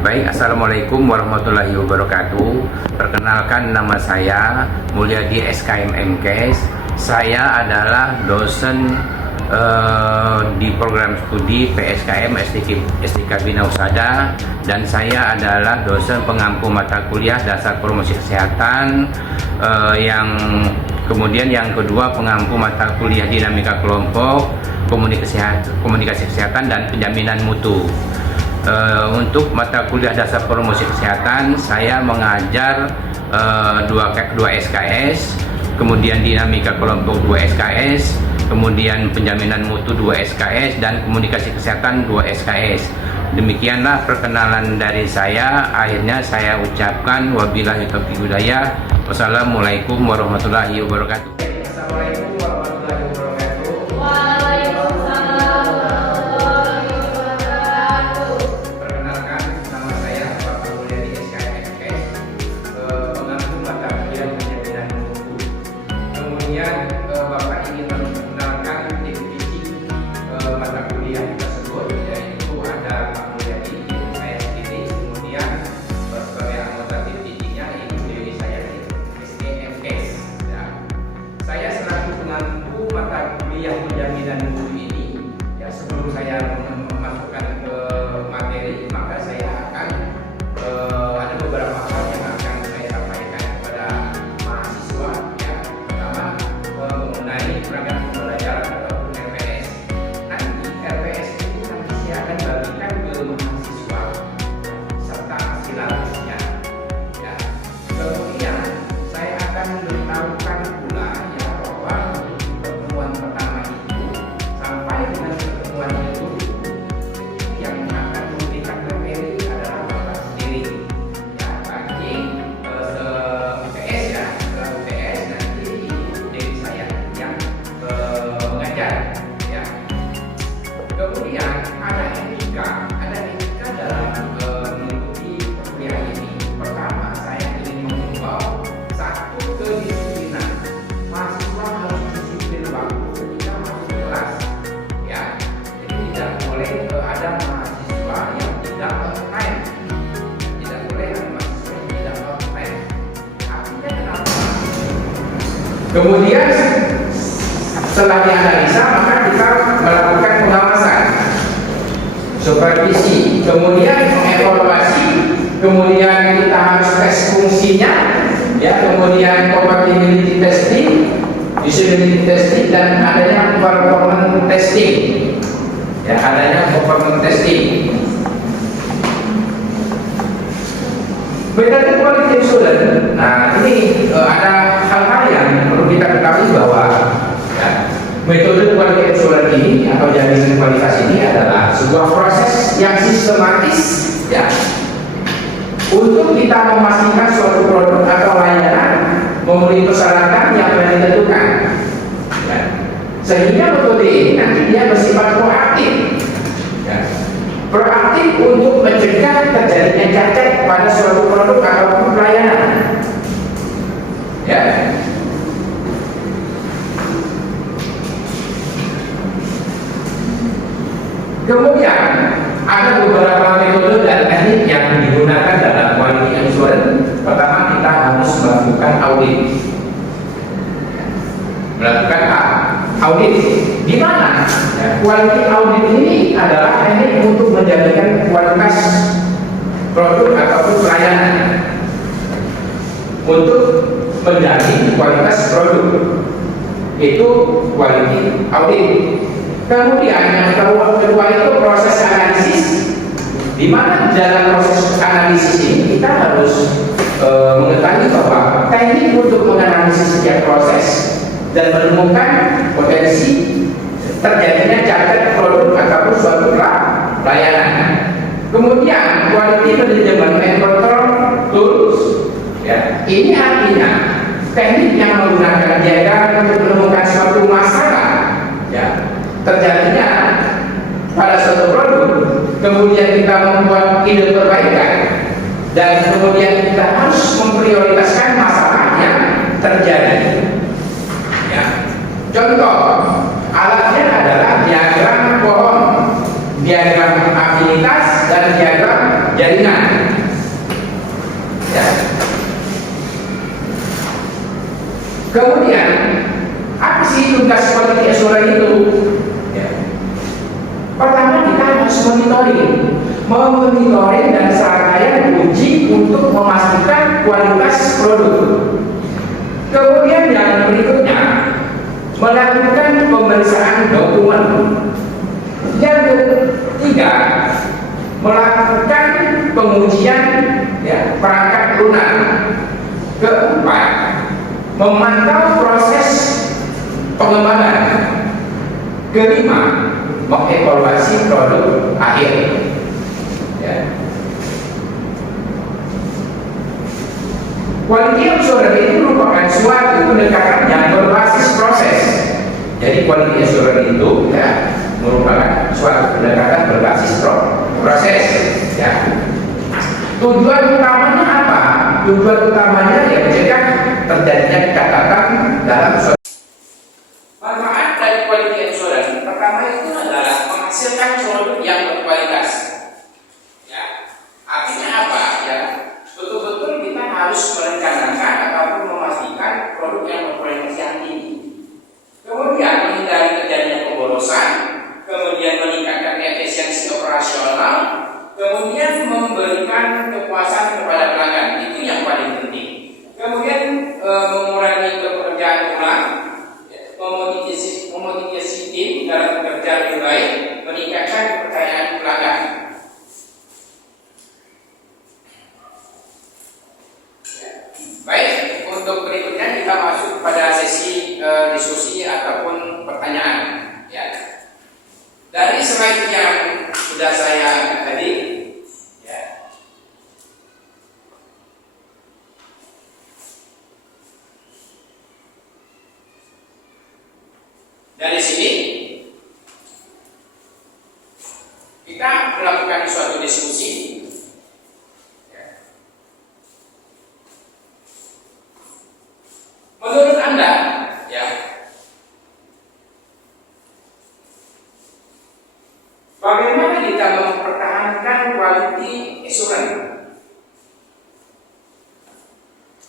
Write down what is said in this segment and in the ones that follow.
Baik, Assalamualaikum warahmatullahi wabarakatuh. Perkenalkan, nama saya Mulyadi SKM MKes. Saya adalah dosen di program studi PSKM STK Bina Usada, dan saya adalah dosen pengampu mata kuliah dasar promosi kesehatan, yang kemudian yang kedua pengampu mata kuliah dinamika kelompok, komunikasi kesehatan dan penjaminan mutu. Untuk mata kuliah dasar promosi kesehatan saya mengajar 2 SKS, kemudian dinamika kelompok 2 SKS, kemudian penjaminan mutu 2 SKS, dan komunikasi kesehatan 2 SKS. Demikianlah perkenalan dari saya. Akhirnya saya ucapkan wabillahi taufiq hidayah. Wassalamualaikum warahmatullahi wabarakatuh. Assalamualaikum warahmatullahi wabarakatuh. Waalaikumsalam warahmatullahi wabarakatuh. Perkenalkan, nama saya Bapak Mulyadi SKM MKes, pengampu mata kuliah penjaminan mutu. Kemudian Bapak ingin memperkenalkan divisi mata kuliah tersebut, yaitu ada Pak Mulyadi, yaitu saya sendiri, kemudian sebagai anggota divisinya Ibu Dewi saya SKM MKes. Ya. Saya selaku pengampu mata kuliah penjaminan mutu ini, ya, sebelum saya memasukkan ke materi, maka saya akan ada beberapa hal yang akan saya sampaikan kepada mahasiswa. Ya, pertama mengenai program pembelajaran ataupun RPS. Nanti RPS itu nanti saya akan bagikan ke mahasiswa serta hasil-hasilnya. Ya. Kemudian saya akan memberitahukan pula, ya, bahwa pertemuan pertama itu sampai dengan pertemuan itu yang akan memberikan materi adalah Bapak sendiri. Ya, bagi UTS, ya, setelah UTS nanti Ibu Dewi saya yang mengajar. Ya. Kemudian ada etika dalam mengikuti kuliah ini. Pertama, saya ingin mengimbau satu kedisiplinan. Mahasiswa harus disiplin waktu ketika masuk kelas. Ya, jadi tidak boleh ada mahasiswa yang tidak on time. Tidak boleh ada mahasiswa yang tidak on time. Artinya kenapa? Kemudian setelah dianalisa, maka kita melakukan pengawasan, supervisi, kemudian evaluasi, kemudian kita harus tes fungsinya, ya, kemudian compatibility testing, usability testing, dan adanya performance testing. Ya, adanya performance testing. Metode quality assurance. Nah, ini ada hal-hal yang perlu kita ketahui bahwa, ya, metode quality assurance ini atau jaminan kualitas ini adalah sebuah proses yang sistematis, ya, untuk kita memastikan suatu produk atau layanan memenuhi persyaratan yang telah ditentukan. Ya. Sehingga metode ini nanti dia bersifat proaktif. Ya. Proaktif untuk mencegah terjadinya cacat pada suatu produk ataupun pelayanan. Ya. Kemudian ada beberapa metode dan teknik yang digunakan dalam quality assurance. Pertama, kita harus melakukan audit. Melakukan audit. Di mana? Ya, quality audit ini adalah teknik untuk menjadikan kualitas produk ataupun pelayanan, untuk menjamin kualitas produk. Itu quality audit. Kemudian yang kedua itu proses analisis, di mana dalam proses analisis ini kita harus mengetahui bahwa teknik untuk menganalisis setiap proses dan menemukan potensi terjadinya cacat produk ataupun suatu pelayanan. Kemudian quality management and control tools, ya, ini artinya teknik yang menggunakan diagram untuk menemukan suatu masalah, ya, terjadinya pada suatu produk, kemudian kita membuat ide perbaikan, dan kemudian kita harus memprioritaskan masalah yang terjadi. Ya. Contoh, alatnya adalah diagram pohon, diagram afinitas, dan diagram jaringan. Kemudian apa sih tugas quality assurance itu? Ya. Pertama kita harus monitoring dan serangkaian uji untuk memastikan kualitas produk. Kemudian yang berikutnya melakukan pemeriksaan dokumen. Yang ketiga melakukan pengujian perangkat lunak. Keempat memantau proses pengembangan. Kelima mengevaluasi produk akhir. Quality assurance itu merupakan suatu pendekatan yang berbasis proses. Jadi quality assurance itu merupakan suatu pendekatan berbasis proses. Tujuan utamanya apa? Tujuan utamanya mencegah terjadinya kecacatan dalam suatu. Manfaat dari quality assurance pertama itu adalah menghasilkan produk yang berkualitas. Artinya apa? Betul-betul kita harus merencanakan ataupun memastikan produk yang berkualitas yang tinggi. Kemudian menghindari terjadinya pemborosan, kemudian meningkatkan efisiensi operasional, kemudian memberikan kepuasan kepada pelanggan. Itu yang paling penting. Kemudian mengurangi pekerjaan ulang, memotivasi tim dalam bekerja lebih baik, meningkatkan kepercayaan pelanggan. Baik, untuk berikutnya kita masuk pada sesi diskusi ataupun pertanyaan. Dari slide yang sudah saya angkat tadi, dari sini kita melakukan suatu diskusi. Menurut Anda, bagaimana kita mempertahankan quality assurance?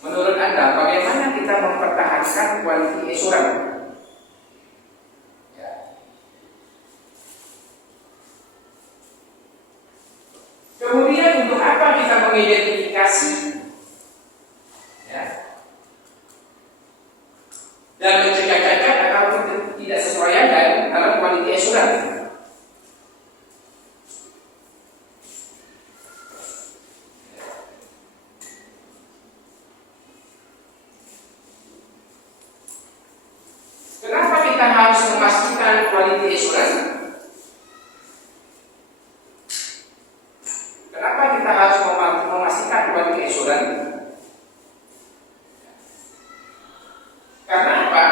Menurut Anda, bagaimana kita mempertahankan quality assurance? Kemudian untuk apa kita mengidentifikasi dan mencegah cacat ataupun tidak sesuai dalam quality assurance? Kenapa kita harus memastikan quality assurance? Kenapa kita harus memastikan quality assurance? Karena apa?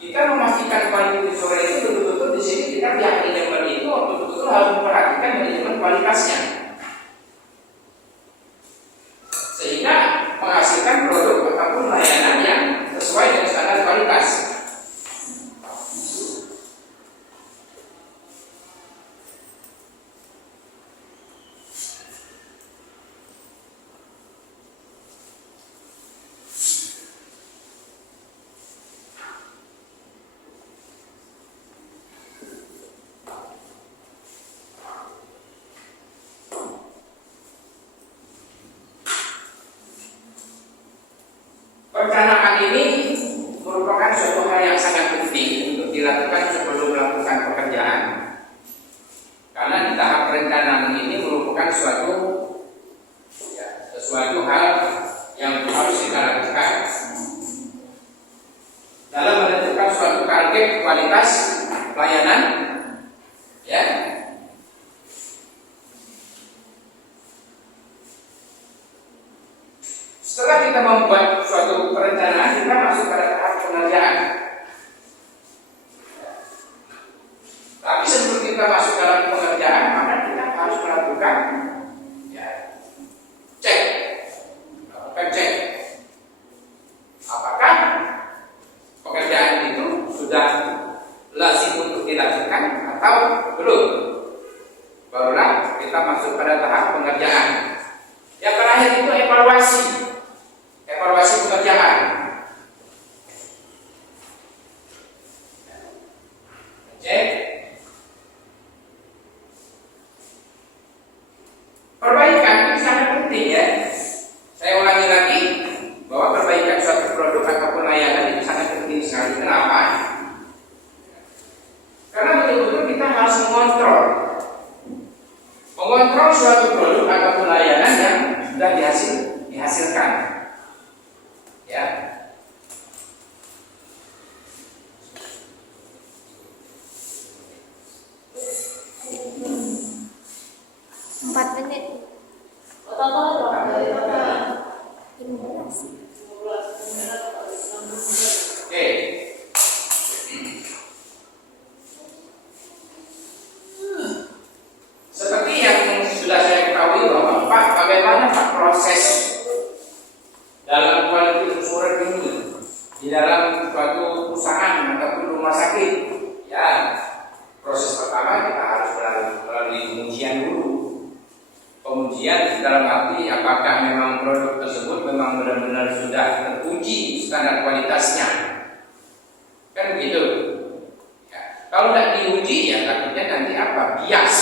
Kita memastikan quality assurance itu betul-betul di sini kita pihak manajemen itu betul-betul harus memperhatikan manajemen kualitasnya, sehingga menghasilkan produk ataupun layanan yang sesuai dengan standar kualitas. Perencanaan ini merupakan suatu hal yang sangat penting untuk dilakukan sebelum melakukan pekerjaan, karena di tahap perencanaan ini merupakan sesuatu hal yang harus kita lakukan dalam menentukan suatu target kualitas pelayanan. Setelah kita membuat suatu perencanaan, kita masuk pada tahap pengerjaan. Tapi sebelum kita masuk dalam pengerjaan, maka kita harus melakukan cek. Apakah pekerjaan itu sudah lazim untuk dilakukan atau belum? Barulah kita masuk pada tahap pengerjaan. Yang terakhir itu evaluasi mengontrol suatu produk atau layanan yang sudah dihasilkan. Ya. 4 menit. Oke. Seperti yang sudah saya ketahui bahwa Pak, bagaimana Pak proses dalam quality assurance ini di dalam suatu perusahaan ataupun rumah sakit? Ya, proses pertama kita harus melalui pengujian dulu. Pengujian dalam arti apakah memang produk tersebut memang benar-benar sudah teruji standar kualitasnya, kan begitu. Ya. Kalau tidak diuji ya takutnya nanti apa, bias,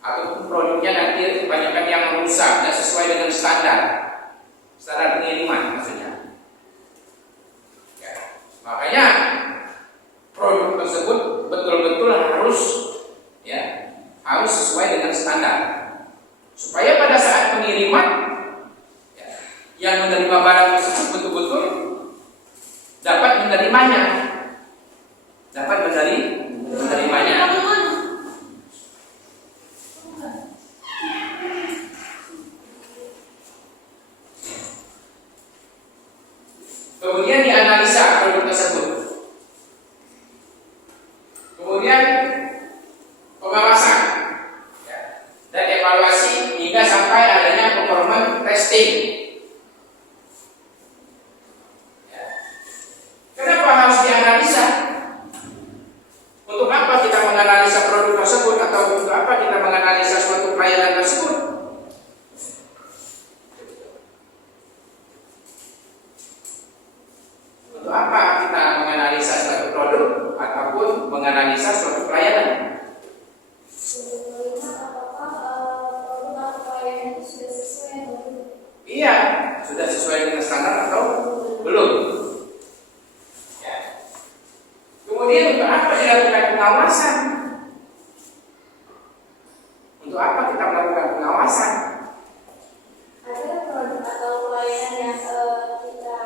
atau produknya nanti kebanyakan yang rusak dan sesuai dengan standar pengiriman maksudnya. Ya. Makanya produk tersebut betul-betul harus sesuai dengan standar, supaya pada saat pengiriman ya, yang menerima barang tersebut betul-betul dapat menerimanya. Kemudian dianalisa produk tersebut. Kemudian pengawasan ya, dan evaluasi hingga sampai adanya performance testing. Ya. Kenapa harus dianalisa? Untuk apa kita menganalisa produk tersebut, atau untuk apa kita menganalisa suatu pelayanan tersebut? Untuk apa kita menganalisa suatu produk ataupun menganalisa suatu pelayanan? Iya, sudah sesuai dengan standar atau belum? Ya. Kemudian untuk apa dilakukan pengawasan? Untuk apa kita melakukan pengawasan? Ada produk atau pelayanan yang kita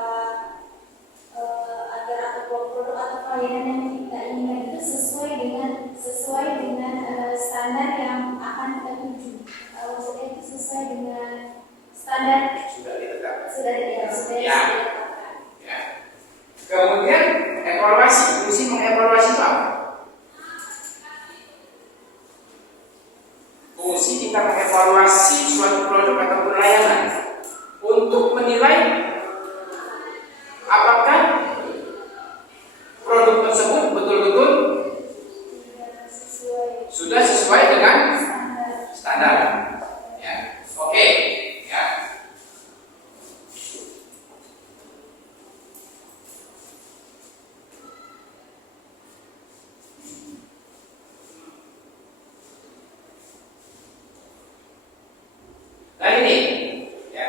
agar produk atau pelayanan yang kita inginkan itu sesuai dengan standar yang akan kita tuju. Maksudnya itu sesuai dengan standar Sudah ditetapkan. sudah ditetapkan. Ya. Kemudian evaluasi, fungsi mengevaluasi itu apa? Fungsi kita mengevaluasi suatu produk ataupun layanan untuk menilai apakah produk tersebut betul-betul sudah sesuai dengan standar. Ya. Oke. Ya. Nah ini, ya.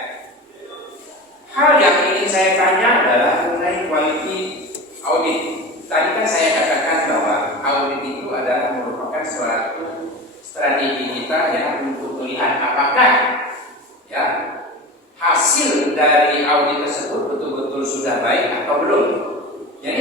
Hal yang ingin saya tanya adalah mengenai quality audit. Tadi kan saya katakan bahwa audit itu adalah merupakan suatu strategi kita ya untuk melihat apakah ya hasil dari audit tersebut betul-betul sudah baik atau belum. Jadi